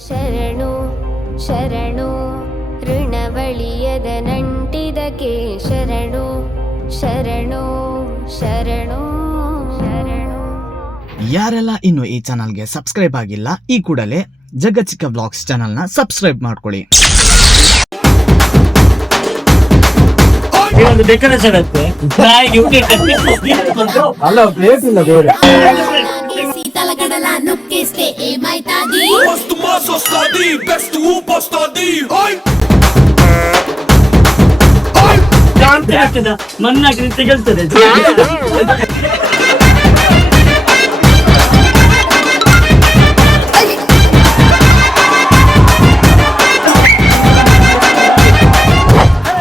ಶರಣು ಶರಣು ಋಣವಳಿಯದ ನಂಟಿದಕ್ಕೆ ಶರಣು ಶರಣು ಶರಣು ಶರಣು. ಯಾರೆಲ್ಲ ಇನ್ನು ಈ ಚಾನಲ್ಗೆ ಸಬ್ಸ್ಕ್ರೈಬ್ ಆಗಿಲ್ಲ, ಈ ಕೂಡಲೇ ಜಗಚಿಕ್ಕ ವ್ಲಾಗ್ಸ್ ಚಾನಲ್ನ ಸಬ್ಸ್ಕ್ರೈಬ್ ಮಾಡ್ಕೊಳ್ಳಿ. ಒಂದು ಡೆಕೋರೇಷನ್ ಅಂತೆ ಅಲ್ಲ ಪ್ಲೇಟ್ ಇಲ್ಲ ಬೇರೆ తలగడల నొక్కేస్తే ఏమైతాది మస్తు మాస్ వస్తాది బెస్ట్ ఊప్ వస్తాది హై హై ಶಾಂತಿ ಆಗ್ತದ ಮಣ್ಣಾಗಿ ತೆಗೆಲ್ತದೆ.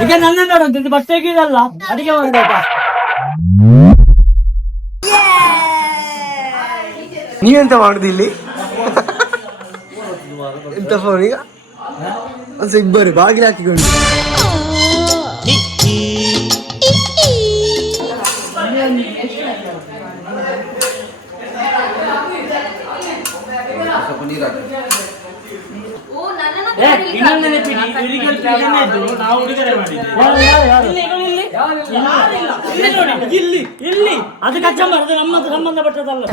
ಈಗ ನನ್ನ ನೋಡಂತ ಬಟ್ಟೆ ತೆಗೀದಲ್ಲ, ಅಡಿಗೆ ಮಾಡ್ಬೇಕಾ? ನೀವೆಂತ ಮಾಡುದು ಇಲ್ಲಿ? ಎಂತ ಫೋನ್ ಈಗ ಒಂದು ಇಬ್ಬರು ಬಾಗಿಲು ಹಾಕಿಕೊಂಡು ಇನ್ನೊಂದು ನೆನಪಿಡಿ, ಇವ್ರಿಗೆಲ್ಲ ಪ್ಲಾನ್ ಆಯ್ತು, ನಾವು ಉಡುಗೊರೆ ಮಾಡಿದ್ವಿ. ಇಲ್ಲಿ ಅದು ಕಚ್ಚಂಬ, ಅದು ನಮ್ಮ ಸಂಬಂಧಪಟ್ಟದಲ್ಲ.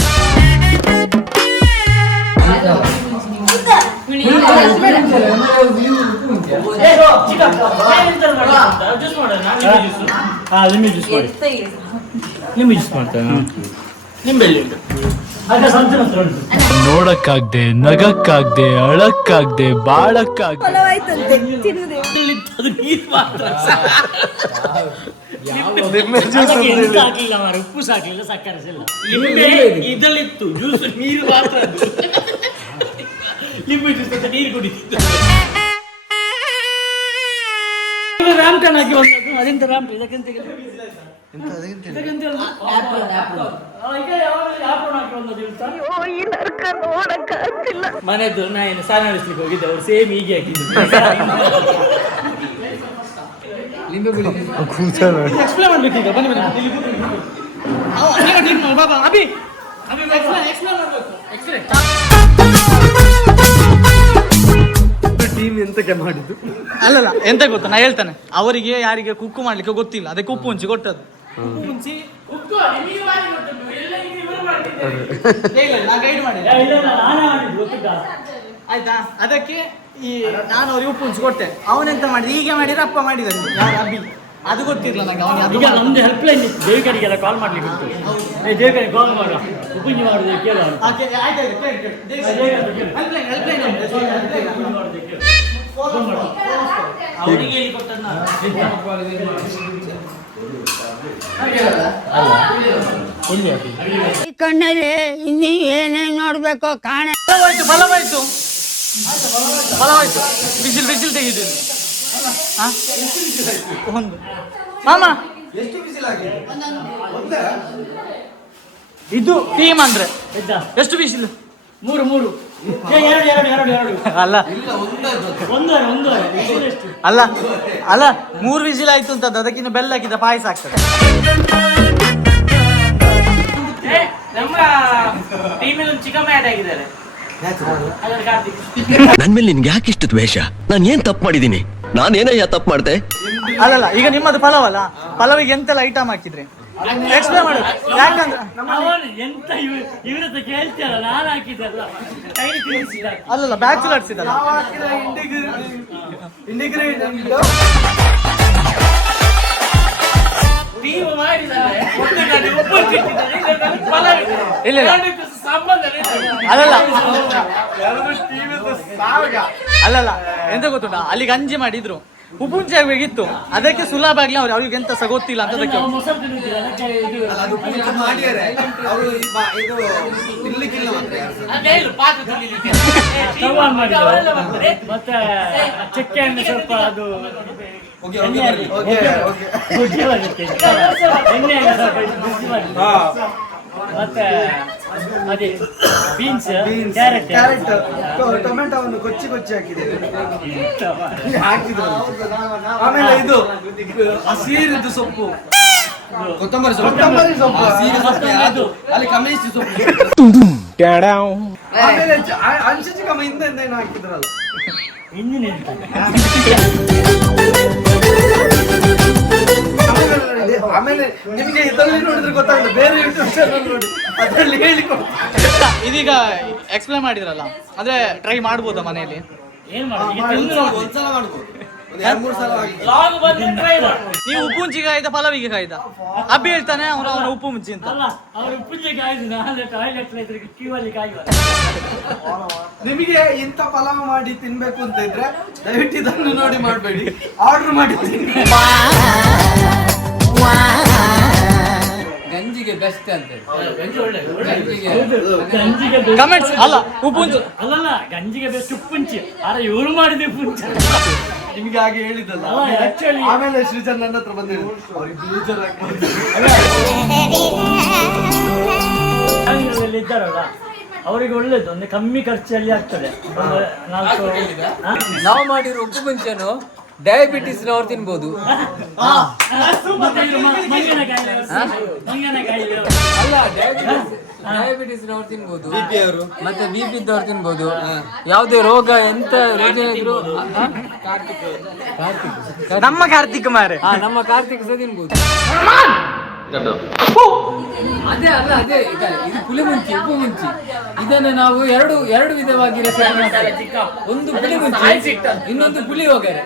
ನಿಂಬೆಲ್ಲಿ ಉಂಟು, ನೋಡಕ್ಕಾಗ್ದೆ, ನಗಕ್ಕಾಗ್ದೆ, ಅಳಕ್ಕಾಗ್ದೆ, ಬಾಳಕ್ಕಾಗ್ದೆ. ಅದು ನೀರು ಮಾತ್ರ. ಹಾಕ್ಲಿಲ್ಲ ಮಾರ, ಉಪ್ಪು ಸಾಕ್ಲಿಲ್ಲ, ಸಕ್ಕರೆ ಇಲ್ಲ. ಲಿಂಬೆ ಇದಲ್ಲಿತ್ತು ಜ್ಯೂಸ್, ನೀರು ಮಾತ್ರ. ಲಿಂಬೆ ಜ್ಯೂಸ್ ಅಂತ ನೀರು ಕುಡಿತಿತ್ತು. ರಾಮ್ಟನ್ ಹಾಕಿ ಬಂದದ್ದು, ಅದೆಂತ ರಾಮ್ಟನ್, ಇದಕ್ಕೆಂತ ಮನೆದು ನಾ ಏನು ಸ್ನಾನ ನಡೆಸ್ಲಿಕ್ಕೆ ಹೋಗಿದ್ದೆ, ಅವ್ರು ಸೇಮ್ ಹೀಗೆ ಹಾಕಿದ್ರು. ಎಕ್ಸ್ಪ್ಲೇನ್ ಮಾಡ್ಬೇಕು ಈಗ, ಬನ್ನಿ ಬಾಬಾ ಅಭಿ ಎಕ್ಸ್ಪ್ಲೇನ್ ಮಾಡ್ಬೇಕು. ಟೀಮ್ ಎಂತಕ್ಕೆ ಮಾಡಿದ್ದು? ಅಲ್ಲಲ್ಲ ಎಂತ ಗೊತ್ತಾ, ನಾ ಹೇಳ್ತಾನೆ, ಅವರಿಗೆ ಯಾರಿಗೆ ಕುಕ್ಕು ಮಾಡ್ಲಿಕ್ಕೆ ಗೊತ್ತಿಲ್ಲ, ಅದಕ್ಕೆ ಉಪ್ಪು ಮುಂಚಿ ಕೊಟ್ಟದ್ದು. ನಾ ಗೈಡ್ ಮಾಡಿ ಆಯ್ತಾ, ಅದಕ್ಕೆ ಈ ನಾನು ಅವ್ರಿಗೆ ಉಪ್ಪು ಮುಂಚಿ ಕೊಟ್ಟೆ. ಅವನೆಂತ ಮಾಡಿದ, ಹೀಗೆ ಮಾಡಿದ್ರೆ ಅಪ್ಪ ಮಾಡಿದಾರೆ, ಯಾರು ಅಬ್ಬಿ, ಅದು ಗೊತ್ತಿರಲಿಲ್ಲ ನಂಗೆ. ಅವನಿಗೆ ಈಗ ನಮ್ದು ಹೆಲ್ಪ್ ಲೈನ್ ಇತ್ತು, ದೇವಿಕರಿಗೆಲ್ಲ ಕಾಲ್ ಮಾಡ್ಲಿಕ್ಕೆ ಉಂಟು. ದೇವಿಕರಿಗೆ ಕಾಲ್ ಮಾಡ, ಉಪಂಜಿ ಮಾಡುದು ಕೇಳ. ಅವರಿಗೆ ಹೇಳಿ ಕೊಟ್ಟದ್ದು ನಾನು. ಈ ಕಣ್ಣಲ್ಲಿ ಇನ್ನೀ ಏನೇನ್ ನೋಡ್ಬೇಕು ಕಾಣ. ಫಲವಾಯ್ತು ಬಿಸಿಲು ತೆಗೆದಿದ್ದು ಒಂದು ಮಾಮ. ಇದು ಟೀಮ್ ಅಂದ್ರೆ ಎಷ್ಟು ಬಿಸಿಲು? ಮೂರು ಅಲ್ಲ ಅಲ್ಲ ಅಲ್ಲ 3 ವಿಸಿಲ್ ಆಯ್ತು ಅಂತ, ಅದಕ್ಕಿಂತ ಬೆಲ್ಲ ಹಾಕಿದ ಪಾಯಸ ಆಗ್ತದೆ. ನಮ್ಮ ಟೀಮಲ್ಲಿ ಒಂದು ಚಿಕನ್ ಮ್ಯಾಟ್ ಆಗಿದ್ದಾರೆ. ನನ್ ಮೇಲೆ ನಿನ್ಗೆ ಯಾಕೆ ಇಷ್ಟು ದ್ವೇಷ? ನಾನು ಏನ್ ತಪ್ಪು ಮಾಡಿದೀನಿ? ನಾನೇನಯ್ಯ ತಪ್ಪು ಮಾಡ್ದೆ? ಅಲ್ಲಲ್ಲ, ಈಗ ನಿಮ್ಮದು ಪಲಾವಲ್ಲ, ಪಲಾವಿಗೆ ಎಂತೆಲ್ಲ ಐಟಮ್ ಹಾಕಿದ್ರಿ ಎಕ್ಸ್ಪ್ಲೇನ್ ಮಾಡಿ. ಯಾಕಂದ್ರೆ ಎಂತ ಇವ್ರ ಹತ್ರ ಕೇಳ್ತೀಯಲ್ಲ, ನಾನು ಹಾಕಿದ್ದಲ್ಲ. ಅಲ್ಲಲ್ಲ, ಬ್ಯಾಚುಲರ್ಸ್ ಇದಲ್ಲ, ಟೀಮ್ ಮಾಡಿದ್ದಾರೆ, ಇಲ್ಲ ಅಲ್ಲಲ್ಲ ಎಂತ ಗೊತ್ತುಂಟಾ, ಅಲ್ಲಿ ಗಂಜಿ ಮಾಡಿದ್ರು, ಉಪುಂಚಿ ಆಗ್ಬೇಕಿತ್ತು, ಅದಕ್ಕೆ ಸುಲಭ ಆಗ್ಲಿ ಅವ್ರಿಗೆ ಎಂತ ಸಹ ಗೊತ್ತಿಲ್ಲ ಅಂತ. ಮತ್ತೆ ಚಕ್ಕೆ ಎಣ್ಣೆ ಸ್ವಲ್ಪ ಅದು ಎಣ್ಣೆ ಮತ್ತೆ ಅದೇ ಬೀನ್ಸ್, ಕ್ಯಾರೆಟ್, ಟೊಮೆಟೊವನ್ನು ಕೊಚ್ಚಿ ಹಾಕಿದ್ದೇವೆ. ಆಮೇಲೆ ಇದು ಹಸಿರಿದ್ದು ಸೊಪ್ಪು, ಕೊತ್ತಂಬರಿ ಸೊಪ್ಪು, ಅಲ್ಲಿ ಕಮ್ಯುನಿಸ್ಟ್ ಸೊಪ್ಪು. ಆಮೇಲೆ ಅಂಶ ಚಿಕ್ಕಮ್ಮ ಹಿಂದೆ ಏನೋ ಹಾಕಿದ್ರಲ್ಲ. ಹಿಂದಿನ ಎಂತ ಆಮೇಲೆ ನಿಮ್ಗೆ ಇದರಲ್ಲಿ ನೋಡಿದ್ರೆ ಗೊತ್ತಾಗುತ್ತೆ, ಬೇರೆ ಯೂಟ್ಯೂಬ್ ಚಾನಲ್ ನೋಡಿ ಅದರಲ್ಲಿ ಹೇಳಿಕೊಡ್ತಾರೆ. ಇದೀಗ ಎಕ್ಸ್ಪ್ಲೇನ್ ಮಾಡಿದ್ರಲ್ಲ, ಅಂದ್ರೆ ಟ್ರೈ ಮಾಡ್ಬೋದಾ ಮನೆಯಲ್ಲಿ? ಏನ್ ಮಾಡಿ ಒಂದ್ಸಲ ಮಾಡ್ಬೋದು, ಒಂದು 2-3 ಸಲ ಆಗಿ. ಲಾಗ್ ಬಂದ್ರೆ try ಮಾಡು. ನೀವು ಉಪ್ಪು ಮುಂಚಿಗೆ ಕಾಯ್ದ ಪಲಾವಿಗೆ ಕಾಯ್ದ? ಅಬ್ಬಿ ಹೇಳ್ತಾನೆ ಅವನ ಉಪ್ಪು ಮುಂಚಿ ಅಂತ. ಅಲ್ಲ ಅವ್ರು ಉಪ್ಪಿಗೆ ಕಾಯ್ದು ನಾನು ಟಾಯ್ಲೆಟ್ ಇದ್ರೆ ಕ್ಯೂ ಅಲ್ಲಿ ಕಾಯುವ. ನಿಮಗೆ ಇಂಥ ಪಲಾವ್ ಮಾಡಿ ತಿನ್ಬೇಕು ಅಂತ ಇದ್ರೆ ದಯವಿಟ್ಟು ಇದನ್ನು ನೋಡಿ ಮಾಡಬೇಡಿ, ಆರ್ಡರ್ ಮಾಡಿ ತಿನ್ನಿ. ಗಂಜಿಗೆ ಬೆಸ್ಟ್ ಅಂತ. ಗಂಜಿ ಒಳ್ಳೆ ಗಂಜಿಗೆ ಗಂಜಿಗೆ ಕಮೆಂಟ್ಸ್ ಅಲ್ಲ, ಉಪ್ಪು ಮುಂಚಿ ಅಲ್ಲಲ್ಲ ಗಂಜಿಗೆ ಬೆಸ್ಟ್ ಉಪ್ಪುಂಚಿ. ಆದ್ರೆ ಇವ್ರು ಮಾಡಿದ ಉಪ್ಪುಂಚಿ ನಿಮ್ಗೆ ಹಾಗೆ ಹೇಳಿದ್ದಲ್ಲ. ಅಲ್ಲ, actually- ಆಮೇಲೆ ಶ್ರೀಚಂದ್ ನನ್ನ ಹತ್ರ ಬಂದ ಅವ್ರಿಗೆ ಬೇಜಾರಾಗ್ತದೆ. ಇದ್ದಾರಲ್ಲ ಅವರಿಗೆ ಒಳ್ಳೇದು, ಒಂದು ಕಮ್ಮಿ ಖರ್ಚಲ್ಲಿ ಆಗ್ತದೆ. ಒಂದು 4 ನಾವು ಮಾಡಿರೋ ಉಪ್ಪು ಮುಂಚೆನು ಡಯಾಬಿಟಿಸ್ ನವ್ರು ತಿನ್ಬೋದು. ಅಲ್ಲ, ಡಯಾಬಿಟಿಸ್ ನವ್ರು ತಿನ್ಬೋದು, ಮತ್ತೆ BP ಇದ್ದವ್ರು ತಿನ್ಬೋದು. ಯಾವುದೇ ರೋಗ ಎಂತ ರೋಗ ಇದ್ರು ನಮ್ಮ ಕಾರ್ತಿಕ್ ಮಾರೆ, ನಮ್ಮ ಕಾರ್ತಿಕ್ ಸಹ ತಿನ್ಬೋದು. ಅದೇ ಅಲ್ಲ, ಅದೇ ಇದು ಪುಳಿ ಮುಂಚಿ, ಉಪ್ಪು ಮುಂಚಿ. ಇದನ್ನು ನಾವು ಎರಡು ವಿಧವಾಗಿ ರೆಸಿಪಿ ಮಾಡ್ತೇವೆ. ಒಂದು ಪುಳಿ ಮುಂಚಿ, ಇನ್ನೊಂದು ಪುಳಿ ಹೋಗರೆ.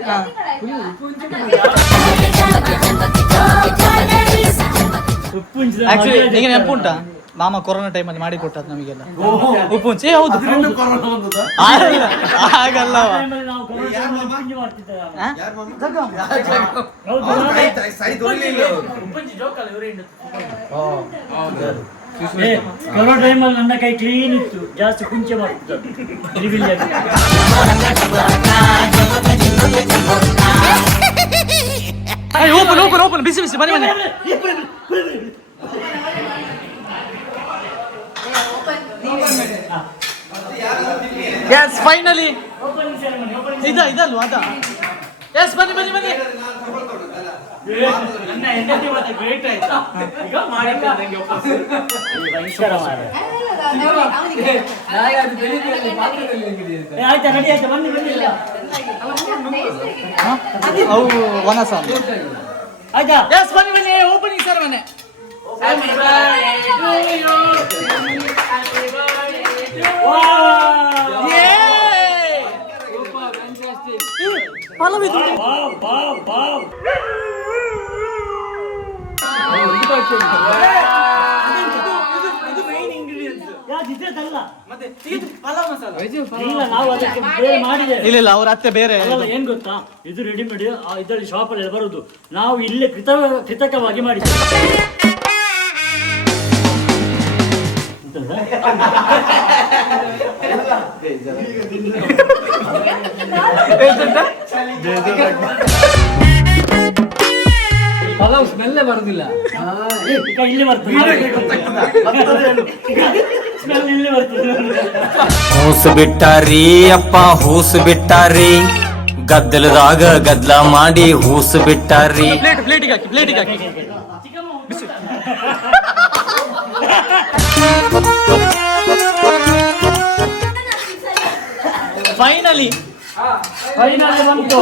ಆಕ್ಚುಲಿ ನಿಮಗೆ ನೆನಪು ಉಂಟಾ ಮಾಮ ಕೊರೋನಾ ಟೈಮಲ್ಲಿ ಮಾಡಿ ಕೊಟ್ಟದ್ದು ನಮಗೆಲ್ಲ ಉಪ್ಪು ಮುಂಚಿ? ಹೌದು, ಹಾಗಲ್ಲ. ಕೊರೋ ಟೈಮಲ್ಲಿ ನನ್ನ ಕೈ ಕ್ಲೀನ್ ಇತ್ತು, ಜಾಸ್ತಿ ಕುಂಚೆ ಮಾಡ್ತಿದ್ದ. ಓಪನ್ ಬಿಸಿ ಬಿಸಿ ಬನ್ನಿ ಬನ್ನಿ. ಎಸ್ ಫೈನಲಿ ಇದಲ್ವಾ ಅದ? ಎಸ್ ಬನ್ನಿ ಬನ್ನಿ ಬನ್ನಿ. ನನ್ನ ಹೆಂಡತಿ ಮತ್ತೆ ಗ್ರೇಟ್ ಆಯ್ತಾ ಈಗ ಮಾಡಿದ್ದೆ ನಂಗೆ ವಾಪಸ್ ಭಯಂಕರ ಮಾರ್ರೆ. ಆಯ್ತಾ ರೆಡಿ ಆಯ್ತಾ ಬನ್ನಿ ಬನ್ನಿ. ಅವು ವನಸ ಆಯ್ತಾ ಎಸ್ ಬನ್ನಿ ಬನ್ನಿ. ಓಪನಿಂಗ್ ಸರ್ ಮನೆ. ಇಲ್ಲ ಅವ್ರ ಅತ್ತೆ ಬೇರೆ. ಏನ್ ಗೊತ್ತಾ, ಇದು ರೆಡಿಮೇಡ್ ಇದರಲ್ಲಿ ಶಾಪ್ ಅಲ್ಲಿ ಬರುದು. ನಾವು ಇಲ್ಲೇ ಕೃತಕವಾಗಿ ಮಾಡಿದ್ದೇವೆ. ಪಲಾವ್ ಸ್ಮೆಲ್ಲೇ ಬರುದಿಲ್ಲ. ಇಲ್ಲಿ ಬರ್ತದೆ ಸ್ಮೆಲ್, ಇಲ್ಲಿ ಬರ್ತದೆ. ಹೂಸ್ ಬಿಟ್ಟಾರಿ ಅಪ್ಪ ಹೂಸ್ ಬಿಟ್ಟಾರಿ, ಗದ್ದಲದಾಗ ಗದ್ದಲ ಮಾಡಿ ಹೂಸ್ ಬಿಟ್ಟಾರಿ. ಪ್ಲೇಟಿಗೆ ಹಾಕಿ ಫೈನಲಿ ಬಂತು.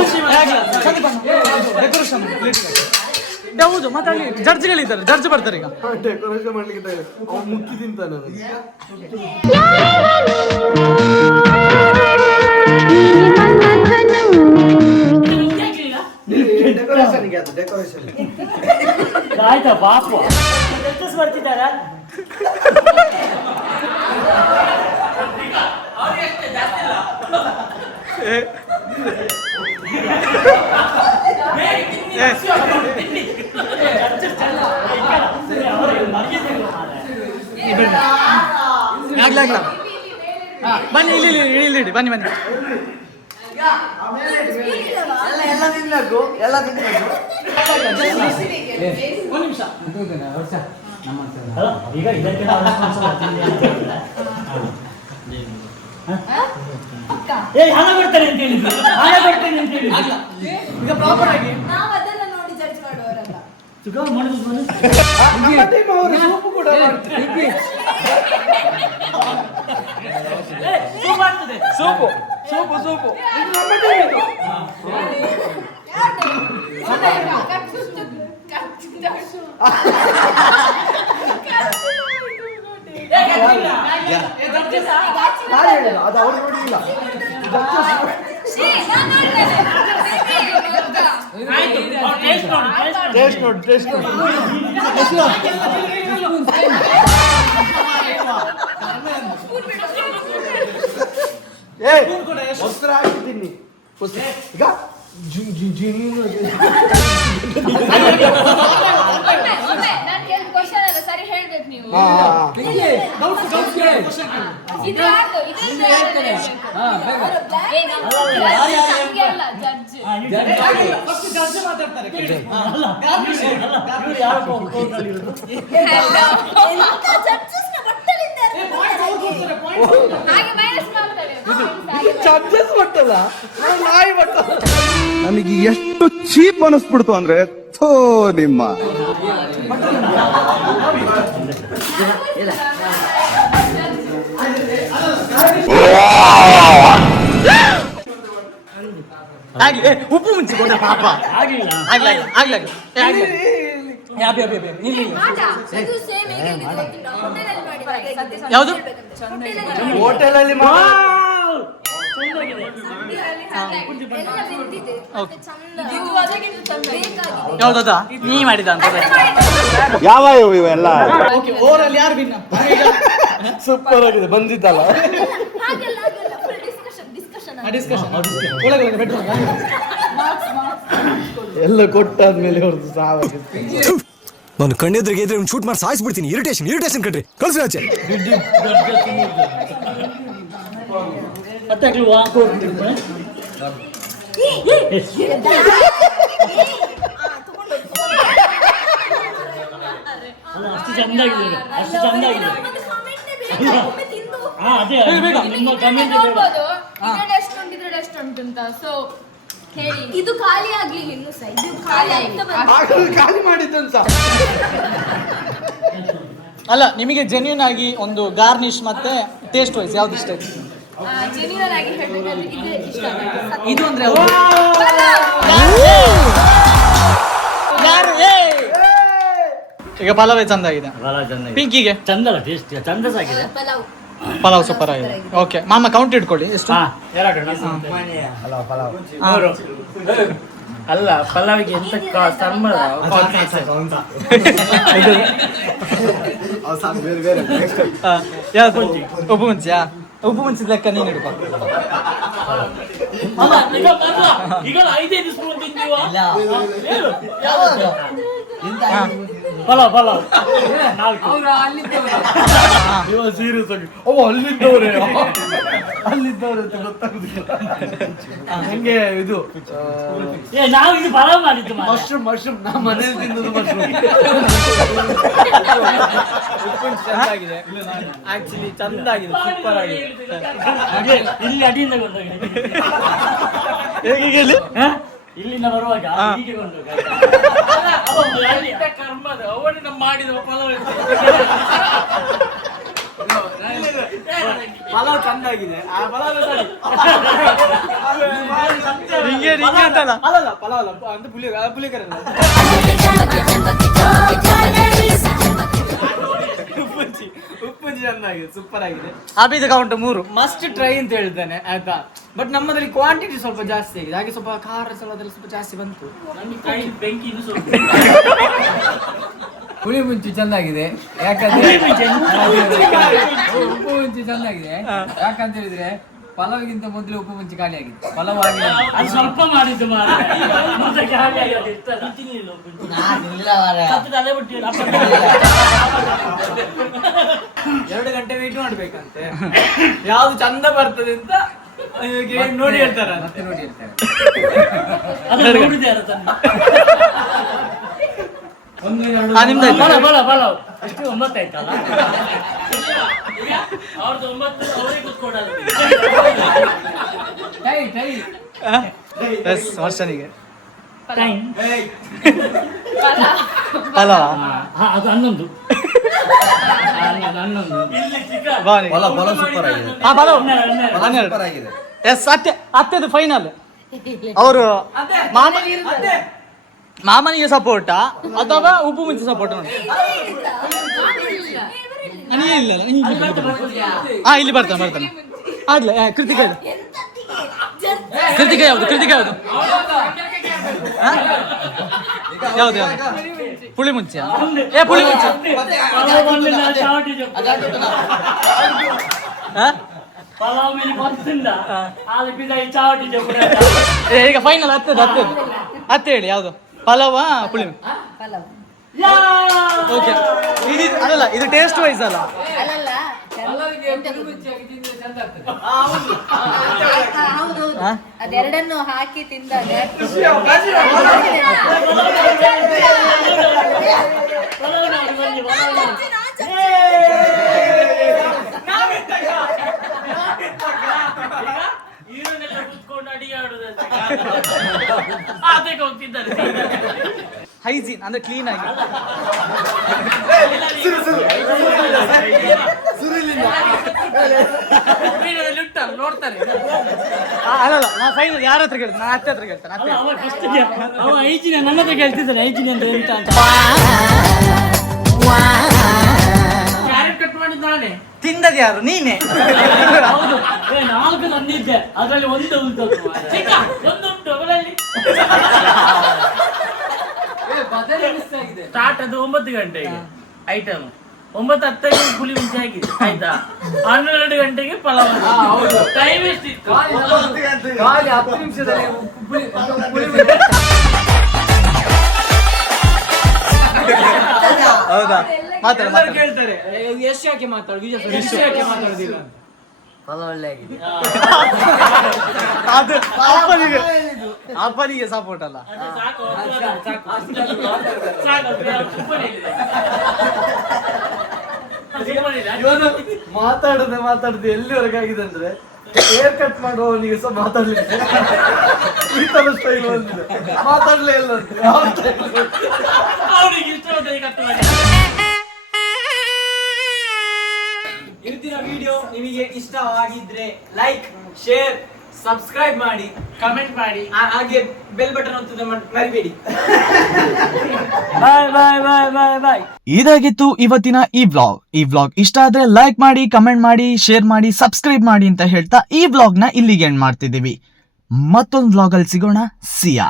ಡೆಕೋರೇಷನ್ ಹೌದು. ಮತ್ತೆ ಅಲ್ಲಿ ಜಡ್ಜ್ಗಳಿದ್ದಾರೆ, ಜಡ್ಜ್ ಬರ್ತಾರೆ ಈಗ. ಡೆಕೋರೇಷನ್ ಮಾಡ್ಲಿಕ್ಕೆ ಅವ್ನು ಮುಕ್ಕಿ ತಿಂತಾನೆ. ಡೆಕೋರೇಷನ್ ಆಯ್ತಾ ಬಾಪು ಬರ್ತಿದ್ದಾರ? ಬನ್ನಿ ಇಲ್ಲಿ ಬನ್ನಿ ಬನ್ನಿ. ಎಲ್ಲ ತಿನ್ಬೇಕು, ಎಲ್ಲ ತಿನ್ಬೇಕು. ಒಂದು ನಿಮಿಷ. ಈಗ ಇದಕ್ಕೆ ನಾವು ಹಣ ಕೊಡ್ತಾರೆ ಅಂತ ಹೇಳಿದ್ರು, ಹಣ ಕೊಡ್ತೇನೆ ಅಂತ ಹೇಳಿದ್ರು. ಈಗ ಪ್ರಾಪರ್ ಆಗಿ ಸುಗಮ ಮಾಡಿದ್ರು. ಸೂಪು ಕೂಡ ಮಾಡ್ತಾರೆ. ಸೂಪ್ ಆಗ್ತದೆ. ಸೂಪು ಸೂಪು ಸೂಪು ಇದು ನಮ್ಮ team ಇದು. ನಾನು ಹೇಳಿಲ್ಲ, ಅದು ಅವ್ರು ನೋಡಿಲ್ಲ. ಆಯ್ತು, ಅವ್ರು taste ನೋಡಿ, taste ನೋಡಿ. ಟೇಸ್ಟ್ ನೋಡಿ ಟೇಸ್ಟ್ ನೋಡಿ. ಏ ಮೊಸರು ಹಾಕಿದ್ದೀನಿ ಈಗ ಸರಿ ಹೇಳ್ಬೇಕು ನೀವು. ಜಡ್ಜ್ ಮಾತಾಡ್ತಾರೆ ಕೇಳಿ. ಇವ್ರು ಯಾರು ಕೋರ್ಟಲ್ಲಿ ಇರೋದು? ಜಡ್ಜಸ್ ಬಟ್ಟಲ್ಲ ನಾಯಿ ಬಟ್ಟಲ್ಲ. ನನಗೆ ಎಷ್ಟು ಚೀಪ್ ಅನಿಸ್ಬಿಡ್ತು ಅಂದ್ರೆ ಥೋ ನಿಮ್ಮ ಆಗ್ಲಿ ಉಪ್ಪು ಮುಂಚೆ ಕೊಡ ಪಾಪ. ಆಗಿಲ್ಲ. ಆಗ್ಲಿ ಯಾವುದು ಹೋಟೆಲಲ್ಲಿ ಯಾವ್ದದ ನೀ ಮಾಡಿದ ಅಂತ. ಯಾವ ಇವೆಲ್ಲ ಓಕೆ ಓವರಲ್ಲಿ ಯಾರು ಭಿನ್ನ ಸೂಪರ್ ಆಗಿದೆ ಬಂದಿದ್ದಲ್ಲ. ಡಿಸ್ಕಷನ್ ಒಳಗೆ ಬೆಡ್ರೂಮ್ ಎಲ್ಲ ಕೊಟ್ಟಾದ್ಮೇಲೆ ಅವ್ರದ್ದು ಸಾವಾಗಿತ್ತು. ನಾನು ಕಣ್ಣೆದ್ರಿಗೆ ಇದ್ರೆ ಶೂಟ್ ಮಾಡಿ ಸಾಯಿಸ್ಬಿಡ್ತೀನಿ. ಇರಿಟೇಷನ್ ಕಣ್ರಿ ಕಳ್ಸಿ ಆಚೆ. ಮತ್ತೆ ಕೋರ್ಟ್ ಅಷ್ಟು ಚಂದಾಗಿದೆ, ಅಷ್ಟು ಚಂದಾಗಿದೆ. ಅದೇ ನಿಮ್ಮ ಕಮೆಂಟ್ ಇದು ಖಾಲಿ ಆಗ್ಲಿಲ್ಲ ಇನ್ನು ಸಹ, ಇದು ಖಾಲಿ ಆಗ್ತಾ ಖಾಲಿ ಮಾಡಿದ್ದು ಸಹ. ಅಲ್ಲ ನಿಮಗೆ ಜೆನ್ಯೂನ್ ಆಗಿ ಒಂದು ಗಾರ್ನಿಶ್ ಮತ್ತೆ ಟೇಸ್ಟ್ ವೈಸ್ ಯಾವ್ದು ಇಷ್ಟ ಆಯ್ತು? ಜೆನ್ಯೂನ್ ಆಗಿ ಹೇಳ್ಬೇಕಂದ್ರೆ ಇದು ಇಷ್ಟ ಆಯ್ತು. ಇದು ಅಂದ್ರೆ ಈಗ ಪಲಾವೇ ಚಂದ ಆಗಿದೆ. ಪಿಂಕಿಗೆ ಚಂದಲ್ಲ, ಟೇಸ್ಟ್ ಚಂದ ಸಾಗಿದೆ. ಪಲಾವ್ ಸೂಪರ್ ಆಗಿದೆ. ಓಕೆ ಮಾಮ ಕೌಂಟ್ ಇಟ್ಕೊಳ್ಳಿ ಎಷ್ಟು? ಅಲ್ಲ ಪಲಾವಿಗೆ ಎಂತ ಸಂಬಳ ಯಾವ್ದು ಉಪ್ಪು ಮುಂಚಿಯಾ? ಉಪ್ಪು ಮುಂಚಿದ ಲೆಕ್ಕ ನೀನು ಹಿಡ್ಕೊ. ಈಗ 5 ಸ್ಪೂನ್ ತಿಂತೀವ. ಪಲಾವ್ ಸೀರಿಯಸ್ ಆಗಿ ಅಲ್ಲಿದ್ದವ್ರೆ ಅಂತ ಗೊತ್ತಾಗುದಿಲ್ಲ. ಹಂಗೆ ಇದು ನಾವು ಇದು ಪಲಾವ್ ಮಾಡಿದ್ದು ಮಶ್ರೂಮ್ ನಾ ಮನೇಲಿ ತಿನ್ನೋದು ಮಶ್ರೂಮ್. ಚೆನ್ನಾಗಿದೆ ಆಕ್ಚುಲಿ ಚಂದ ಆಗಿದೆ, ಸೂಪರ್ ಆಗಿದೆ. ಇಲ್ಲಿ ಅಡಿಯಿಂದ ಕೊಂಡೋಗಿ ಹೇಗೆ ಇಲ್ಲಿಂದ ಬರುವಾಗ ಹೀಗೆ ಕೊಂಡೋಗಿ ಕರ್ಮದ ಅವನು ನಮ್ಮ ಮಾಡಿದ ಪಲಾವ್ ಚಂದ ಆಗಿದೆ. ಆ ಪಲಾವ್ ಅಂತಲ್ಲ ಅಲ್ಲಲ್ಲ ಪಲಾವ್ ಅಲ್ಲ ಅಂತ ಪುಳಿಯೋಗರೆ ಅಲ್ಲ. ಉಪ್ಪುಂಜಿ ಚಂದ ಆಗಿದೆ, ಸೂಪರ್ ಆಗಿದೆ. ಅಭಿದ ಕೌಂಟ್ 3 ಮಸ್ಟ್ ಟ್ರೈ ಅಂತ ಹೇಳ್ತಾನೆ ಆಯ್ತಾ. ಬಟ್ ನಮ್ಮದಲ್ಲಿ ಕ್ವಾಂಟಿಟಿ ಸ್ವಲ್ಪ ಜಾಸ್ತಿ ಆಗಿದೆ, ಹಾಗೆ ಸ್ವಲ್ಪ ಖಾರ ಸ್ವಲ್ಪ ಜಾಸ್ತಿ ಬಂತು. ಬೆಂಕಿ ಹುಳಿ ಮುಂಚಿ ಚೆನ್ನಾಗಿದೆ. ಯಾಕಂದ್ರೆ ಉಪ್ಪು ಮುಂಚಿ ಚೆನ್ನಾಗಿದೆ. ಯಾಕಂತ ಹೇಳಿದ್ರೆ ಪಲಾವಿಗಿಂತ ಮೊದಲು ಉಪ್ಪು ಮುಂಚಿ ಖಾಲಿ ಆಗಿತ್ತು. ಪಲಾವ್ ಆಗಿ ಅದು ಸ್ವಲ್ಪ ಮಾಡಿದ್ದು ತಲೆ ಬಿಟ್ಟಿಲ್ಲ. 2 ಗಂಟೆ ವೇಟ್ ಮಾಡ್ಬೇಕಂತೆ, ಯಾವ್ದು ಚಂದ ಬರ್ತದೆ ಅಂತ ನೋಡಿ ಹೇಳ್ತಾರ. ಮತ್ತೆ ನೋಡಿ ಹೇಳ್ತಾರೆ. ಪಲಾವ್ ಎಷ್ಟು 9 ಆಯ್ತಲ್ಲ. ಅವ್ರದ್ದು 9 ಅವರಿಗೆ ಕೂತ್ಕೊಡಲ್ಲ. ವರ್ಷನಿಗೆ ಟೈಮ್ ಪಲಾವ ಅದು ಹನ್ನೊಂದು ಸೂಪರ್ ಆಗಿದೆ. ಹಾ ಪಲಾವ್ ಹನ್ನೆರಡು. ಸೂಪರ್ ಆಗಿದೆ. ಎಸ್ ಅತ್ತೆದು ಫೈನಲ್. ಅವರು ಮಾಮನಿಗೆ ಸಪೋರ್ಟ ಅಥವಾ ಉಪ್ಪು ಮುಂಚೆ ಸಪೋರ್ಟ್ ನೋಡಿ. ಹಾ ಇಲ್ಲಿ ಬರ್ತಾನೆ ಆಗ್ಲೇ ಕೃತಿಕ ಯಾವುದು ಯಾವ್ದು ಪುಳಿ ಮುಂಚೆ ಪುಳಿ ಮುಂಚೆ ಪಲಾವ್ ಮೇಲೆ ಬಂತಿಂದ ಅದು ಬಿಜಾಯಿ ಚಾವಟಿ ಜಪುರ. ಈಗ ಫೈನಲ್ ಹತ್ತೆ ಹೇಳಿ ಯಾವ್ದು ಪಲಾವ ಪುಳಿ ಓಕೆ. ಅಲ್ಲ ಇದು ಟೇಸ್ಟ್ ವೈಸ್ ಅಲ್ಲ. ಅದೆರಡನ್ನು ಹಾಕಿ ತಿಂದಾಗ ಇವನ್ನೆಲ್ಲ ಕುತ್ಕೊಂಡು ಅಡಿಗೆ ಆಡೋದಕ್ಕೆ ಹೋಗ್ತಿದ್ದಾರೆ. ಹೈಜೀನ್ ಅಂದ್ರೆ ಕ್ಲೀನ್ ಆಗಿ ನೋಡ್ತಾರೆ. ಅಲ್ಲಲ್ಲ ನಾ ಫೈನಲ್ ಯಾರ ಹತ್ರ ಕೇಳ್ತೇನೆ, ನಾನು ಅತ್ತೆ ಹತ್ರ ಕೇಳ್ತೇನೆ. ಅವ ಐಜಿನ ನನ್ನ ಹತ್ರ ಕೇಳ್ತಿದ್ದಾನೆ ಐಜಿನ ಅಂತ ಎಂತ ಅಂತ. ಕ್ಯಾರೆಟ್ ಕಟ್ ಮಾಡಿದ್ದಾನೆ. ತಿಂದದ ಯಾರು ನೀನೆ? ಹೌದು 4 ತಂದಿದ್ದೆ ಅದರಲ್ಲಿ ಒಂದು ಉಂಟು ಒಂದುಂಟು ಅವರಲ್ಲಿ. ಸ್ಟಾರ್ಟ್ ಅದು 9 ಗಂಟೆಗೆ ಐಟಮ್, 9:10ಕ್ಕೆ ಪುಳಿ ಮುಂಚೆ ಆಗಿದೆ ಆಯ್ತಾ, 12 ಗಂಟೆಗೆ ಪಲಾವ್. ಟೈಮ್ ಎಷ್ಟಿತ್ತು? ಖಾಲಿ 10 ನಿಮಿಷದಲ್ಲಿ ಹೌದಾ ಎಲ್ಲರೂ ಕೇಳ್ತಾರೆ ಎಷ್ಟು ಯಾಕೆ ಮಾತಾಡುದು ಎಷ್ಟು ಯಾಕೆ ಮಾತಾಡುದಿಲ್ಲ. ಅದು ಅಪ್ಪನಿಗೆ ಸಪೋರ್ಟ್ ಅಲ್ಲ. ಇವನು ಮಾತಾಡದೆ ಎಲ್ಲಿವರೆಗೆ ಆಗಿದೆ ಅಂದ್ರೆ ಹೇರ್ ಕಟ್ ಮಾಡುವವನಿಗೆ ಸಹ ಮಾತಾಡ್ಲಿಕ್ಕೆ ಈ ತರ ಸ್ಟೈಲ್ ಬಂದಿದೆ. ಮಾತಾಡ್ಲೇ ಇಲ್ಲ ಅವನಿಗೆ ಇಷ್ಟವಾದ ಕಟ್ ಮಾಡಿ. ಇವತ್ತಿನ ವಿಡಿಯೋ ನಿಮಗೆ ಇಷ್ಟವಾಗಿದ್ರೆ ಲೈಕ್, ಶೇರ್, ಸಬ್ಸ್ಕ್ರೈಬ್ ಮಾಡಿ, ಕಮೆಂಟ್ ಮಾಡಿ, ಹಾಗೆ ಬೆಲ್ ಬಟನ್ ಒತ್ತುವುದನ್ನು ಮರಿಬೇಡಿ. ಬಾಯ್ ಬಾಯ್ ಬಾಯ್ ಬಾಯ್ ಬಾಯ್. ಇದಾಗಿತ್ತು ಇವತ್ತಿನ ಈ ವ್ಲಾಗ್ ಇಷ್ಟ ಆದ್ರೆ ಲೈಕ್ ಮಾಡಿ, ಕಮೆಂಟ್ ಮಾಡಿ, ಶೇರ್ ಮಾಡಿ, ಸಬ್ಸ್ಕ್ರೈಬ್ ಮಾಡಿ ಅಂತ ಹೇಳ್ತಾ ಈ ವ್ಲಾಗ್ ನ ಇಲ್ಲಿಗೆ ಎಂಡ್ ಮಾಡ್ತಿದ್ದೀವಿ. ಮತ್ತೊಂದು ವ್ಲಾಗ್ ಅಲ್ಲಿ ಸಿಗೋಣ. ಸಿಯಾ.